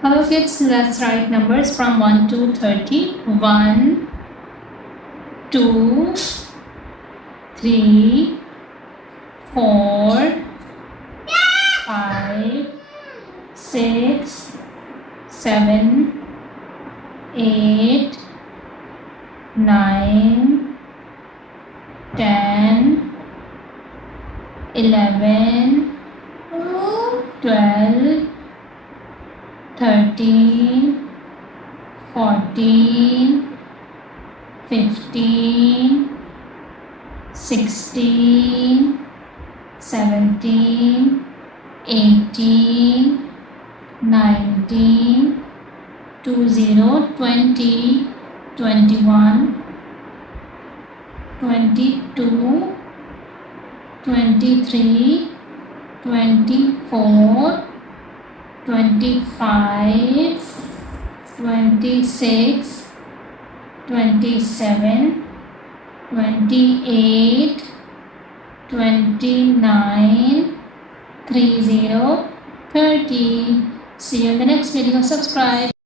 Hello kids, let's write numbers from 1 to 30. 1, 2, 3, 4, 5, 6, 7, 8, 9, 10, 11, 12, 13, 14, 15, 16, 17, 18, 19, 20, 20, 21, 22, 23, 24, 25, 26, 27, 28, 29, 30, 30. See you in the next video. Subscribe.